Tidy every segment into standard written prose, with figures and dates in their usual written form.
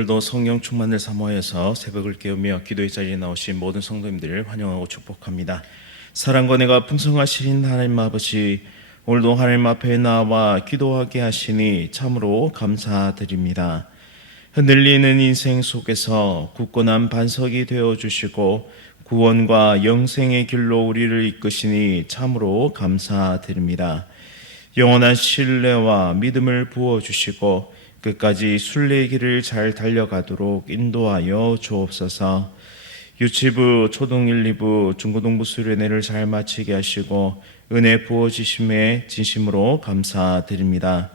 오늘도 성령 충만을 사모하여서 새벽을 깨우며 기도의 자리에 나오신 모든 성도님들을 환영하고 축복합니다. 사랑과 은혜가 풍성하신 하나님 아버지, 오늘도 하나님 앞에 나와 기도하게 하시니 참으로 감사드립니다. 흔들리는 인생 속에서 굳건한 반석이 되어주시고 구원과 영생의 길로 우리를 이끄시니 참으로 감사드립니다. 영원한 신뢰와 믿음을 부어주시고 끝까지 순례의 길을 잘 달려가도록 인도하여 주옵소서. 유치부, 초등 1, 2부, 중고등부 수련회를 잘 마치게 하시고 은혜 부어주심에 진심으로 감사드립니다.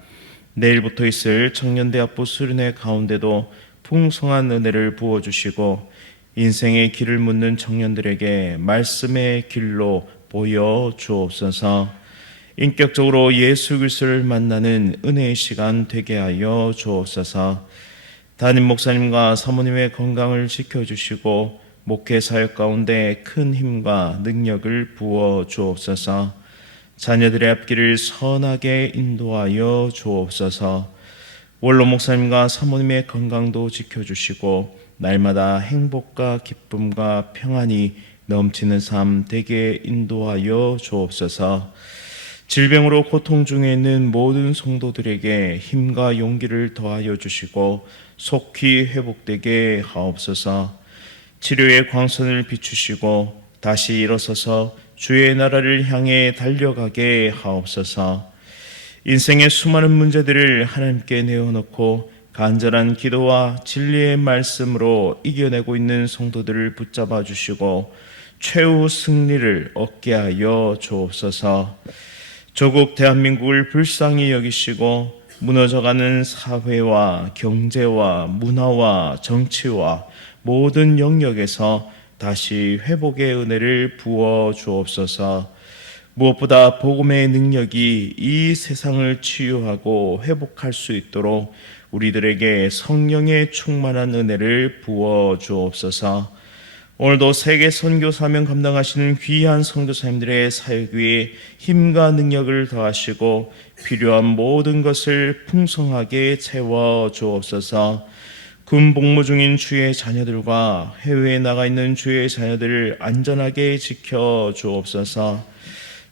내일부터 있을 청년대학부 수련회 가운데도 풍성한 은혜를 부어주시고 인생의 길을 묻는 청년들에게 말씀의 길로 보여주옵소서. 인격적으로 예수 그리스도를 만나는 은혜의 시간 되게 하여 주옵소서. 담임 목사님과 사모님의 건강을 지켜주시고 목회 사역 가운데 큰 힘과 능력을 부어 주옵소서. 자녀들의 앞길을 선하게 인도하여 주옵소서. 원로 목사님과 사모님의 건강도 지켜주시고 날마다 행복과 기쁨과 평안이 넘치는 삶 되게 인도하여 주옵소서. 질병으로 고통 중에 있는 모든 성도들에게 힘과 용기를 더하여 주시고 속히 회복되게 하옵소서. 치료의 광선을 비추시고 다시 일어서서 주의 나라를 향해 달려가게 하옵소서. 인생의 수많은 문제들을 하나님께 내어놓고 간절한 기도와 진리의 말씀으로 이겨내고 있는 성도들을 붙잡아 주시고 최후 승리를 얻게 하여 주옵소서. 조국 대한민국을 불쌍히 여기시고 무너져가는 사회와 경제와 문화와 정치와 모든 영역에서 다시 회복의 은혜를 부어 주옵소서. 무엇보다 복음의 능력이 이 세상을 치유하고 회복할 수 있도록 우리들에게 성령의 충만한 은혜를 부어 주옵소서. 오늘도 세계 선교 사명 감당하시는 귀한 선교사님들의 사역 위에 힘과 능력을 더하시고 필요한 모든 것을 풍성하게 채워 주옵소서. 군 복무 중인 주의 자녀들과 해외에 나가 있는 주의 자녀들을 안전하게 지켜 주옵소서.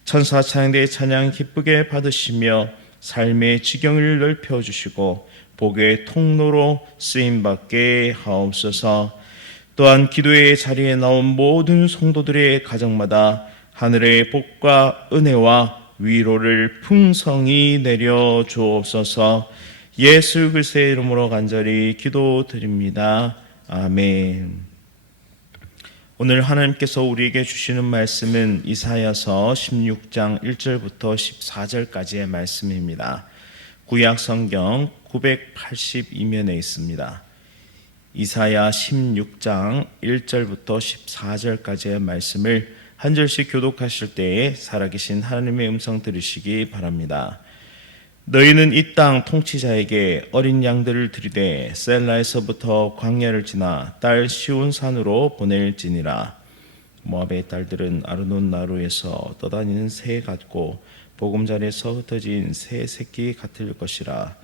천사 찬양대의 찬양 기쁘게 받으시며 삶의 지경을 넓혀 주시고 복의 통로로 쓰임받게 하옵소서. 또한 기도의 자리에 나온 모든 성도들의 가정마다 하늘의 복과 은혜와 위로를 풍성히 내려 주옵소서. 예수 그리스도의 이름으로 간절히 기도드립니다. 아멘. 오늘 하나님께서 우리에게 주시는 말씀은 이사야서 16장 1절부터 14절까지의 말씀입니다. 구약 성경 982면에 있습니다. 이사야 16장 1절부터 14절까지의 말씀을 한 절씩 교독하실 때에 살아계신 하나님의 음성 들으시기 바랍니다. 너희는 이 땅 통치자에게 어린 양들을 들이되 셀라에서부터 광야를 지나 딸 시온산으로 보낼지니라. 모압의 딸들은 아르논 나루에서 떠다니는 새 같고 보금자리에서 흩어진 새 새끼 같을 것이라.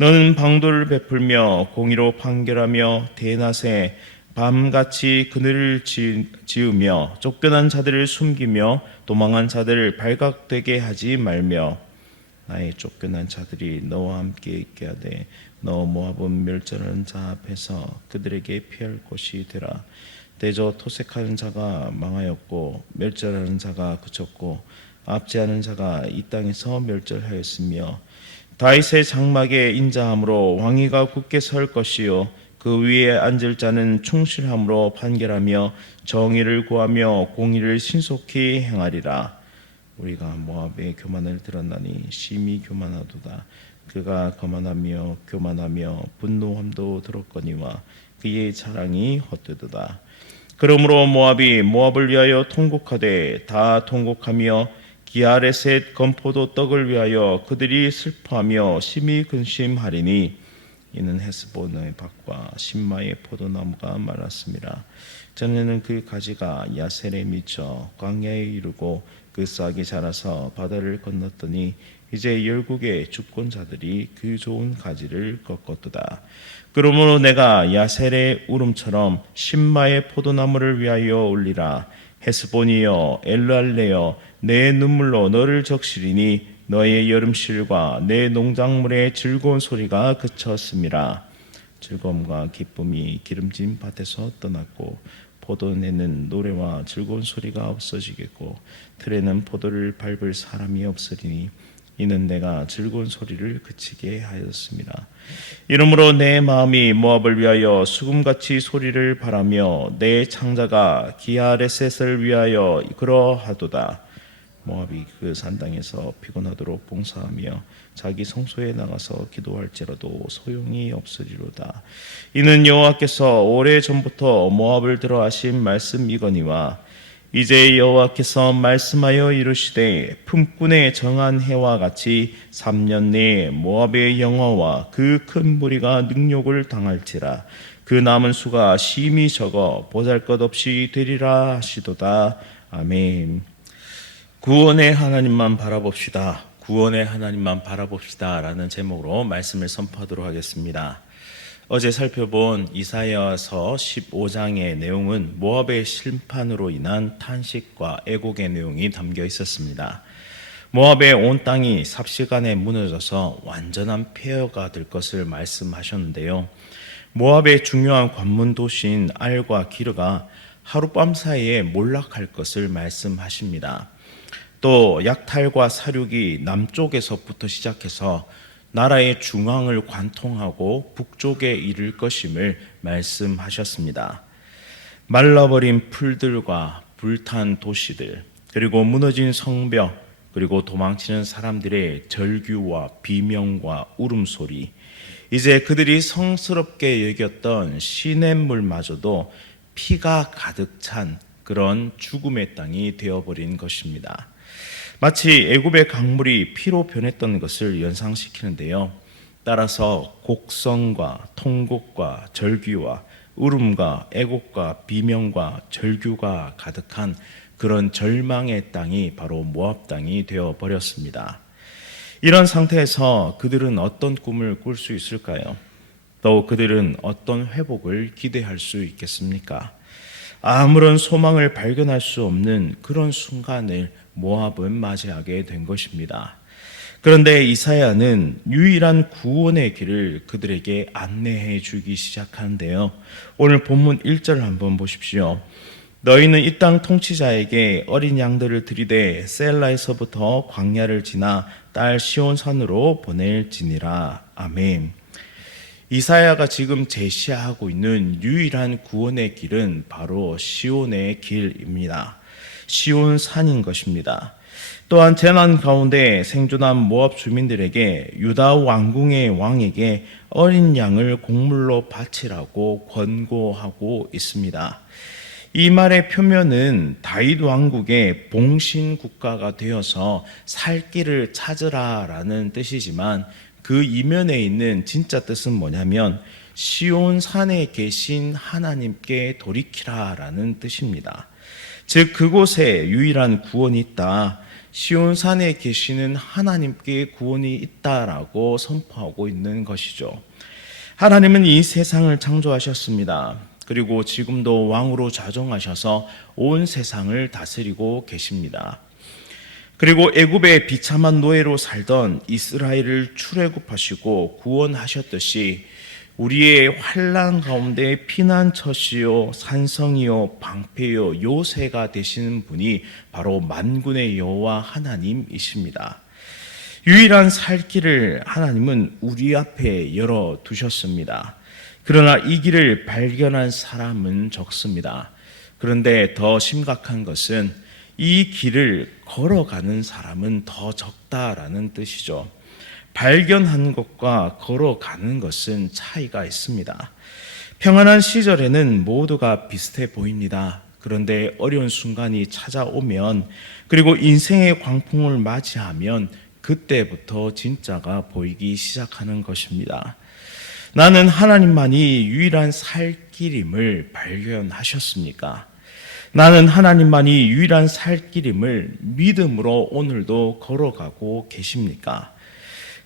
너는 방도를 베풀며 공의로 판결하며 대낮에 밤같이 그늘을 지으며 쫓겨난 자들을 숨기며 도망한 자들을 발각되게 하지 말며 나의 쫓겨난 자들이 너와 함께 있게 하되 너 모압은 멸절하는 자 앞에서 그들에게 피할 곳이 되라. 대저 토색하는 자가 망하였고 멸절하는 자가 그쳤고 압제하는 자가 이 땅에서 멸절하였으며 다윗의 장막에 인자함으로 왕위가 굳게 설 것이요 그 위에 앉을 자는 충실함으로 판결하며 정의를 구하며 공의를 신속히 행하리라. 우리가 모압의 교만을 들었나니 심히 교만하도다. 그가 거만하며 교만하며 분노함도 들었거니와 그의 자랑이 헛되도다. 그러므로 모압을 위하여 통곡하되 다 통곡하며 기아레셋 건포도 떡을 위하여 그들이 슬퍼하며 심히 근심하리니 이는 헤스본의 밭과 신마의 포도나무가 말랐습니다. 전에는 그 가지가 야셀에 미쳐 광야에 이르고 그 싹이 자라서 바다를 건넜더니 이제 열국의 주권자들이 그 좋은 가지를 꺾었도다. 그러므로 내가 야셀의 울음처럼 신마의 포도나무를 위하여 울리라. 헤스본이여 엘르알레여 내 눈물로 너를 적시리니 너의 여름실과 내 농작물의 즐거운 소리가 그쳤음이라. 즐거움과 기쁨이 기름진 밭에서 떠났고 포도내는 노래와 즐거운 소리가 없어지겠고 틀에는 포도를 밟을 사람이 없으리니 이는 내가 즐거운 소리를 그치게 하였습니다. 이러므로 내 마음이 모압을 위하여 수금같이 소리를 바라며 내 창자가 기아레셋을 위하여 그러하도다. 모압이 그 산당에서 피곤하도록 봉사하며 자기 성소에 나가서 기도할지라도 소용이 없으리로다. 이는 여호와께서 오래전부터 모압을 들어 하신 말씀이거니와 이제 여호와께서 말씀하여 이르시되 품꾼의 정한 해와 같이 3년 내에 모압의 영화와 그 큰 무리가 능욕을 당할지라. 그 남은 수가 심히 적어 보잘것없이 되리라 하시도다. 아멘. 구원의 하나님만 바라봅시다. 구원의 하나님만 바라봅시다 라는 제목으로 말씀을 선포하도록 하겠습니다. 어제 살펴본 이사야서 15장의 내용은 모압의 심판으로 인한 탄식과 애곡의 내용이 담겨 있었습니다. 모압의 온 땅이 삽시간에 무너져서 완전한 폐허가 될 것을 말씀하셨는데요. 모압의 중요한 관문 도시인 알과 기르가 하룻밤 사이에 몰락할 것을 말씀하십니다. 또 약탈과 사륙이 남쪽에서부터 시작해서 나라의 중앙을 관통하고 북쪽에 이를 것임을 말씀하셨습니다. 말라버린 풀들과 불탄 도시들, 그리고 무너진 성벽, 그리고 도망치는 사람들의 절규와 비명과 울음소리, 이제 그들이 성스럽게 여겼던 시냇물마저도 피가 가득 찬 그런 죽음의 땅이 되어버린 것입니다. 마치 애굽의 강물이 피로 변했던 것을 연상시키는데요. 따라서 곡성과 통곡과 절규와 울음과 애곡과 비명과 절규가 가득한 그런 절망의 땅이 바로 모압 땅이 되어버렸습니다. 이런 상태에서 그들은 어떤 꿈을 꿀 수 있을까요? 또 그들은 어떤 회복을 기대할 수 있겠습니까? 아무런 소망을 발견할 수 없는 그런 순간을 모압은 맞이하게 된 것입니다. 그런데 이사야는 유일한 구원의 길을 그들에게 안내해 주기 시작하는데요. 오늘 본문 1절 한번 보십시오. 너희는 이 땅 통치자에게 어린 양들을 들이대 셀라에서부터 광야를 지나 딸 시온산으로 보낼지니라. 아멘. 이사야가 지금 제시하고 있는 유일한 구원의 길은 바로 시온의 길입니다. 시온산인 것입니다. 또한 재난 가운데 생존한 모압 주민들에게 유다 왕궁의 왕에게 어린 양을 곡물로 바치라고 권고하고 있습니다. 이 말의 표면은 다윗 왕국의 봉신 국가가 되어서 살 길을 찾으라라는 뜻이지만 그 이면에 있는 진짜 뜻은 뭐냐면 시온산에 계신 하나님께 돌이키라라는 뜻입니다. 즉 그곳에 유일한 구원이 있다. 시온산에 계시는 하나님께 구원이 있다라고 선포하고 있는 것이죠. 하나님은 이 세상을 창조하셨습니다. 그리고 지금도 왕으로 좌정하셔서 온 세상을 다스리고 계십니다. 그리고 애굽의 비참한 노예로 살던 이스라엘을 출애굽하시고 구원하셨듯이 우리의 환난 가운데 피난처시요 산성이요 방패요 요새가 되시는 분이 바로 만군의 여호와 하나님이십니다. 유일한 살 길을 하나님은 우리 앞에 열어두셨습니다. 그러나 이 길을 발견한 사람은 적습니다. 그런데 더 심각한 것은 이 길을 걸어가는 사람은 더 적다라는 뜻이죠. 발견한 것과 걸어가는 것은 차이가 있습니다. 평안한 시절에는 모두가 비슷해 보입니다. 그런데 어려운 순간이 찾아오면 그리고 인생의 광풍을 맞이하면 그때부터 진짜가 보이기 시작하는 것입니다. 나는 하나님만이 유일한 살 길임을 발견하셨습니까? 나는 하나님만이 유일한 살 길임을 믿음으로 오늘도 걸어가고 계십니까?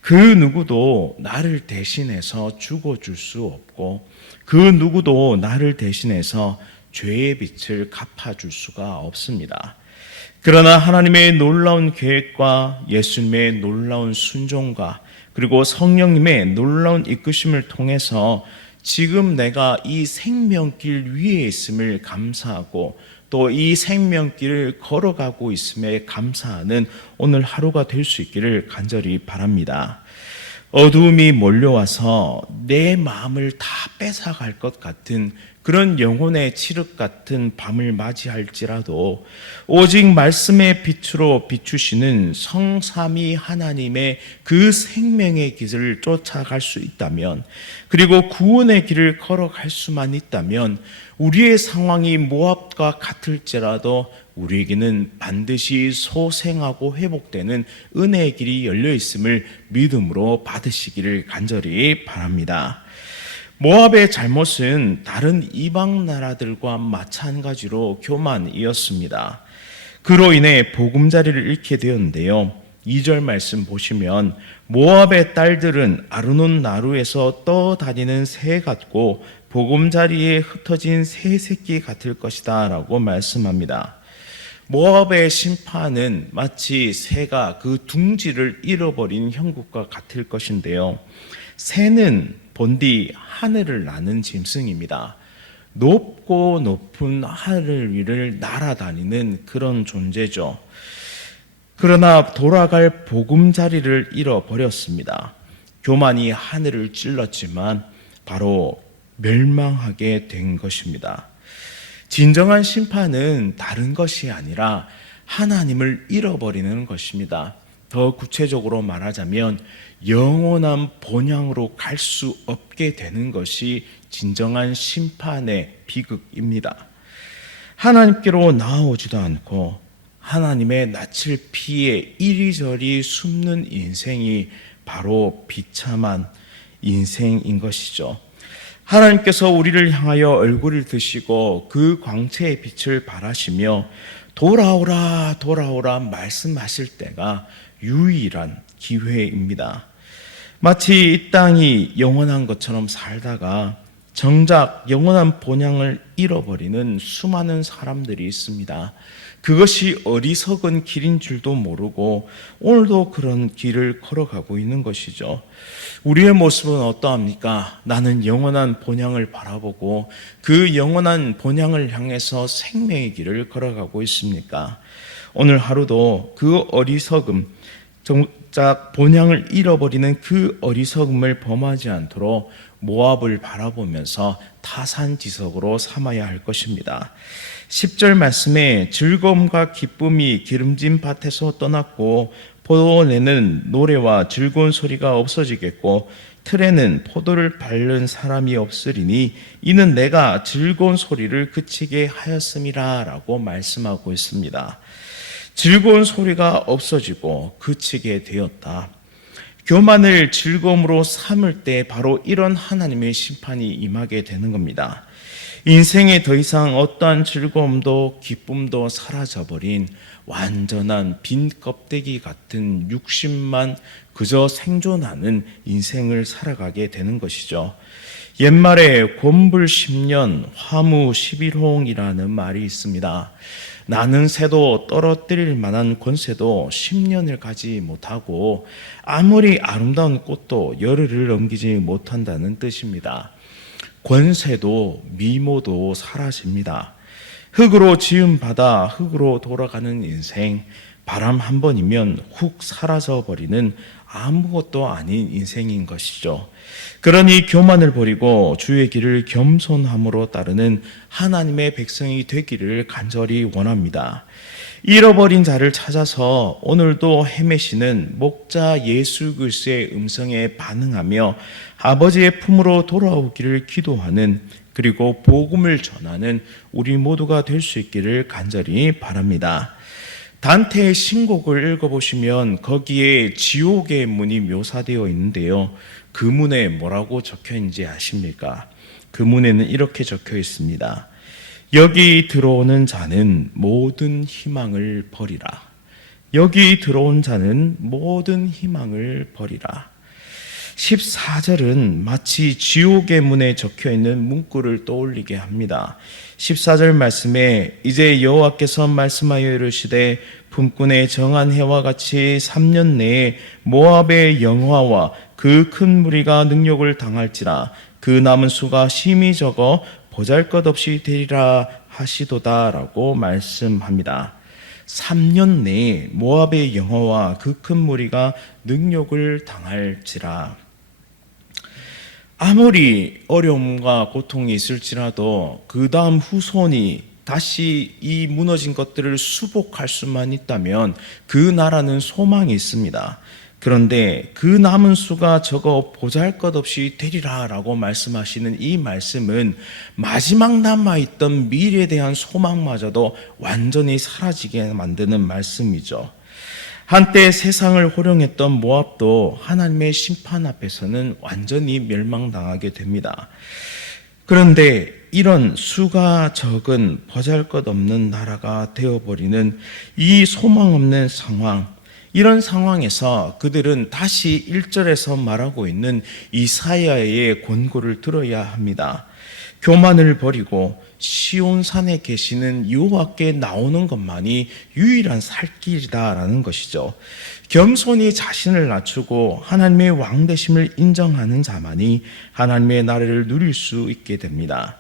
그 누구도 나를 대신해서 죽어줄 수 없고 그 누구도 나를 대신해서 죄의 빚을 갚아줄 수가 없습니다. 그러나 하나님의 놀라운 계획과 예수님의 놀라운 순종과 그리고 성령님의 놀라운 이끄심을 통해서 지금 내가 이 생명길 위에 있음을 감사하고 또 이 생명길을 걸어가고 있음에 감사하는 오늘 하루가 될 수 있기를 간절히 바랍니다. 어두움이 몰려와서 내 마음을 다 뺏어갈 것 같은 그런 영혼의 칠흑 같은 밤을 맞이할지라도 오직 말씀의 빛으로 비추시는 성삼위 하나님의 그 생명의 길을 쫓아갈 수 있다면, 그리고 구원의 길을 걸어갈 수만 있다면 우리의 상황이 모압과 같을지라도 우리에게는 반드시 소생하고 회복되는 은혜의 길이 열려 있음을 믿음으로 받으시기를 간절히 바랍니다. 모압의 잘못은 다른 이방 나라들과 마찬가지로 교만이었습니다. 그로 인해 보금자리를 잃게 되었는데요. 2절 말씀 보시면 모압의 딸들은 아르논 나루에서 떠다니는 새 같고 보금자리에 흩어진 새 새끼 같을 것이다 라고 말씀합니다. 모압의 심판은 마치 새가 그 둥지를 잃어버린 형국과 같을 것인데요. 새는 본디 하늘을 나는 짐승입니다. 높고 높은 하늘 위를 날아다니는 그런 존재죠. 그러나 돌아갈 보금자리를 잃어버렸습니다. 교만이 하늘을 찔렀지만 바로 멸망하게 된 것입니다. 진정한 심판은 다른 것이 아니라 하나님을 잃어버리는 것입니다. 더 구체적으로 말하자면 영원한 본향으로 갈 수 없게 되는 것이 진정한 심판의 비극입니다. 하나님께로 나아오지도 않고 하나님의 낯을 피해 이리저리 숨는 인생이 바로 비참한 인생인 것이죠. 하나님께서 우리를 향하여 얼굴을 드시고 그 광채의 빛을 발하시며 돌아오라 돌아오라 말씀하실 때가 유일한 기회입니다. 마치 이 땅이 영원한 것처럼 살다가 정작 영원한 본향을 잃어버리는 수많은 사람들이 있습니다. 그것이 어리석은 길인 줄도 모르고 오늘도 그런 길을 걸어가고 있는 것이죠. 우리의 모습은 어떠합니까? 나는 영원한 본향을 바라보고 그 영원한 본향을 향해서 생명의 길을 걸어가고 있습니까? 오늘 하루도 그 어리석음, 정작 본향을 잃어버리는 그 어리석음을 범하지 않도록 모압을 바라보면서 타산지석으로 삼아야 할 것입니다. 10절 말씀에 즐거움과 기쁨이 기름진 밭에서 떠났고 포도내는 노래와 즐거운 소리가 없어지겠고 틀에는 포도를 밟는 사람이 없으리니 이는 내가 즐거운 소리를 그치게 하였음이라 라고 말씀하고 있습니다. 즐거운 소리가 없어지고 그치게 되었다. 교만을 즐거움으로 삼을 때 바로 이런 하나님의 심판이 임하게 되는 겁니다. 인생에 더 이상 어떠한 즐거움도 기쁨도 사라져버린 완전한 빈 껍데기 같은 육신만 그저 생존하는 인생을 살아가게 되는 것이죠. 옛말에 곤불 10년 화무 11홍이라는 말이 있습니다. 나는 새도 떨어뜨릴 만한 권세도 10년을 가지 못하고 아무리 아름다운 꽃도 열흘을 넘기지 못한다는 뜻입니다. 권세도 미모도 사라집니다. 흙으로 지은 바다, 흙으로 돌아가는 인생, 바람 한 번이면 훅 사라져 버리는 아무것도 아닌 인생인 것이죠. 그러니 교만을 버리고 주의 길을 겸손함으로 따르는 하나님의 백성이 되기를 간절히 원합니다. 잃어버린 자를 찾아서 오늘도 헤매시는 목자 예수 그리스도의 음성에 반응하며 아버지의 품으로 돌아오기를 기도하는, 그리고 복음을 전하는 우리 모두가 될 수 있기를 간절히 바랍니다. 단테의 신곡을 읽어보시면 거기에 지옥의 문이 묘사되어 있는데요. 그 문에 뭐라고 적혀 있는지 아십니까? 그 문에는 이렇게 적혀 있습니다. 여기 들어오는 자는 모든 희망을 버리라. 여기 들어온 자는 모든 희망을 버리라. 14절은 마치 지옥의 문에 적혀있는 문구를 떠올리게 합니다. 14절 말씀에 이제 여호와께서 말씀하여 이르시되 품꾼의 정한 해와 같이 3년 내에 모압의 영화와 그 큰 무리가 능욕을 당할지라. 그 남은 수가 심히 적어 보잘것없이 되리라 하시도다라고 말씀합니다. 3년 내에 모압의 영화와 그 큰 무리가 능욕을 당할지라. 아무리 어려움과 고통이 있을지라도 그 다음 후손이 다시 이 무너진 것들을 수복할 수만 있다면 그 나라는 소망이 있습니다. 그런데 그 남은 수가 적어 보잘것없이 되리라 라고 말씀하시는 이 말씀은 마지막 남아있던 미래에 대한 소망마저도 완전히 사라지게 만드는 말씀이죠. 한때 세상을 호령했던 모압도 하나님의 심판 앞에서는 완전히 멸망당하게 됩니다. 그런데 이런 수가 적은 보잘것없는 나라가 되어버리는 이 소망 없는 상황, 이런 상황에서 그들은 다시 1절에서 말하고 있는 이사야의 권고를 들어야 합니다. 교만을 버리고 시온산에 계시는 여호와께 나오는 것만이 유일한 살 길이다라는 것이죠. 겸손히 자신을 낮추고 하나님의 왕되심을 인정하는 자만이 하나님의 나라를 누릴 수 있게 됩니다.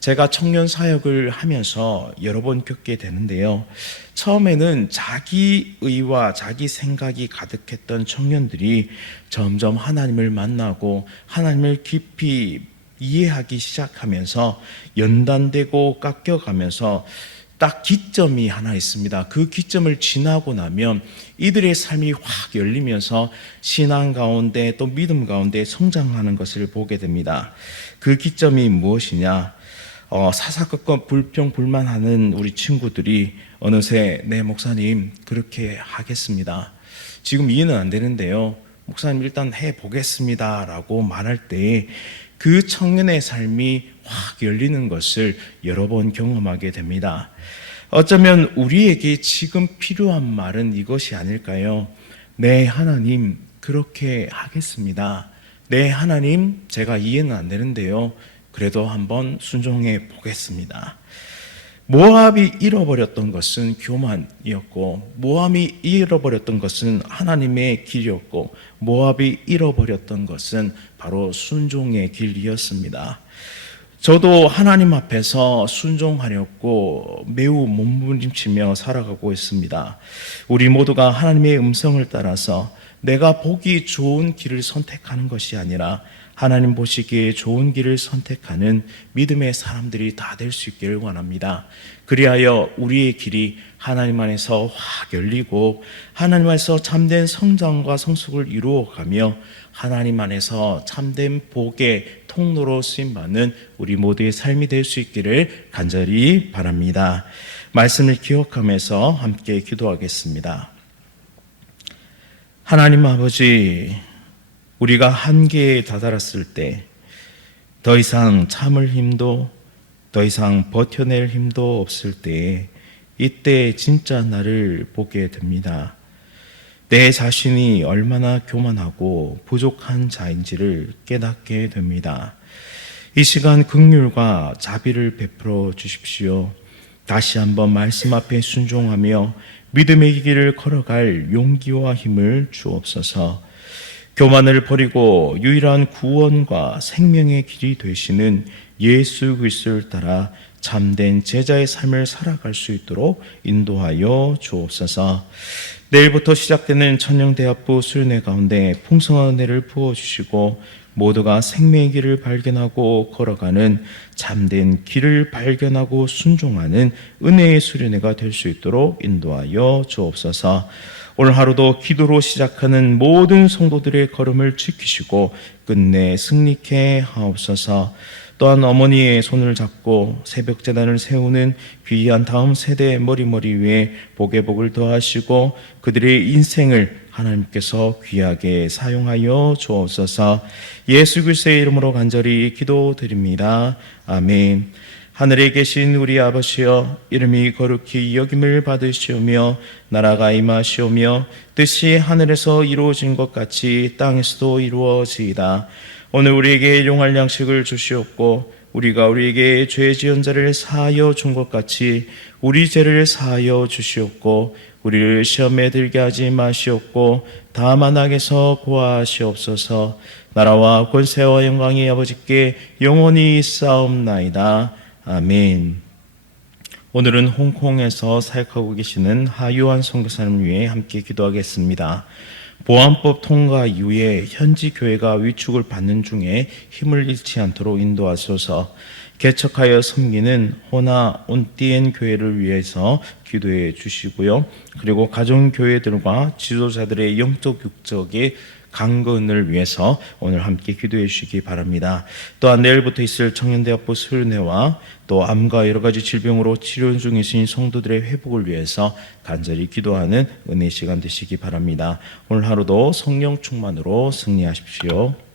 제가 청년 사역을 하면서 여러 번 겪게 되는데요. 처음에는 자기의와 자기 생각이 가득했던 청년들이 점점 하나님을 만나고 하나님을 깊이 이해하기 시작하면서 연단되고 깎여가면서 딱 기점이 하나 있습니다. 그 기점을 지나고 나면 이들의 삶이 확 열리면서 신앙 가운데 또 믿음 가운데 성장하는 것을 보게 됩니다. 그 기점이 무엇이냐? 사사건건 불평불만하는 우리 친구들이 어느새 네 목사님 그렇게 하겠습니다. 지금 이해는 안 되는데요. 목사님 일단 해보겠습니다 라고 말할 때 그 청년의 삶이 확 열리는 것을 여러 번 경험하게 됩니다. 어쩌면 우리에게 지금 필요한 말은 이것이 아닐까요? 네 하나님 그렇게 하겠습니다. 네 하나님 제가 이해는 안 되는데요. 그래도 한번 순종해 보겠습니다. 모압이 잃어버렸던 것은 교만이었고 모압이 잃어버렸던 것은 하나님의 길이었고 모압이 잃어버렸던 것은 바로 순종의 길이었습니다. 저도 하나님 앞에서 순종하려고 매우 몸부림치며 살아가고 있습니다. 우리 모두가 하나님의 음성을 따라서 내가 보기 좋은 길을 선택하는 것이 아니라 하나님 보시기에 좋은 길을 선택하는 믿음의 사람들이 다 될 수 있기를 원합니다. 그리하여 우리의 길이 하나님 안에서 확 열리고 하나님 안에서 참된 성장과 성숙을 이루어가며 하나님 안에서 참된 복의 통로로 쓰임받는 우리 모두의 삶이 될 수 있기를 간절히 바랍니다. 말씀을 기억하면서 함께 기도하겠습니다. 하나님 아버지, 우리가 한계에 다다랐을 때 더 이상 참을 힘도 더 이상 버텨낼 힘도 없을 때 이때 진짜 나를 보게 됩니다. 내 자신이 얼마나 교만하고 부족한 자인지를 깨닫게 됩니다. 이 시간 긍휼과 자비를 베풀어 주십시오. 다시 한번 말씀 앞에 순종하며 믿음의 길을 걸어갈 용기와 힘을 주옵소서. 교만을 버리고 유일한 구원과 생명의 길이 되시는 예수 그리스도를 따라 참된 제자의 삶을 살아갈 수 있도록 인도하여 주옵소서. 내일부터 시작되는 천영대학부 수련회 가운데 풍성한 은혜를 부어주시고 모두가 생명의 길을 발견하고 걸어가는 참된 길을 발견하고 순종하는 은혜의 수련회가 될 수 있도록 인도하여 주옵소서. 오늘 하루도 기도로 시작하는 모든 성도들의 걸음을 지키시고 끝내 승리케 하옵소서. 또한 어머니의 손을 잡고 새벽 제단을 세우는 귀한 다음 세대의 머리 위에 복의 복을 더하시고 그들의 인생을 하나님께서 귀하게 사용하여 주옵소서. 예수 그리스도의 이름으로 간절히 기도드립니다. 아멘. 하늘에 계신 우리 아버지여, 이름이 거룩히 여김을 받으시오며 나라가 임하시오며 뜻이 하늘에서 이루어진 것 같이 땅에서도 이루어지이다. 오늘 우리에게 일용할 양식을 주시옵고 우리가 우리에게 죄 지은 자를 사하여 준 것 같이 우리 죄를 사하여 주시옵고 우리를 시험에 들게 하지 마시옵고 다만 악에서 구하시옵소서. 나라와 권세와 영광이 아버지께 영원히 있사옵나이다. 아멘. 오늘은 홍콩에서 사역하고 계시는 하유한 선교사님을 위해 함께 기도하겠습니다. 보안법 통과 이후에 현지 교회가 위축을 받는 중에 힘을 잃지 않도록 인도하소서. 개척하여 섬기는 호나 온띠엔 교회를 위해서 기도해 주시고요. 그리고 가정교회들과 지도자들의 영적 육적의 강건을 위해서 오늘 함께 기도해 주시기 바랍니다. 또한 내일부터 있을 청년대학부 수련회와 또 암과 여러 가지 질병으로 치료 중이신 성도들의 회복을 위해서 간절히 기도하는 은혜 시간 되시기 바랍니다. 오늘 하루도 성령 충만으로 승리하십시오.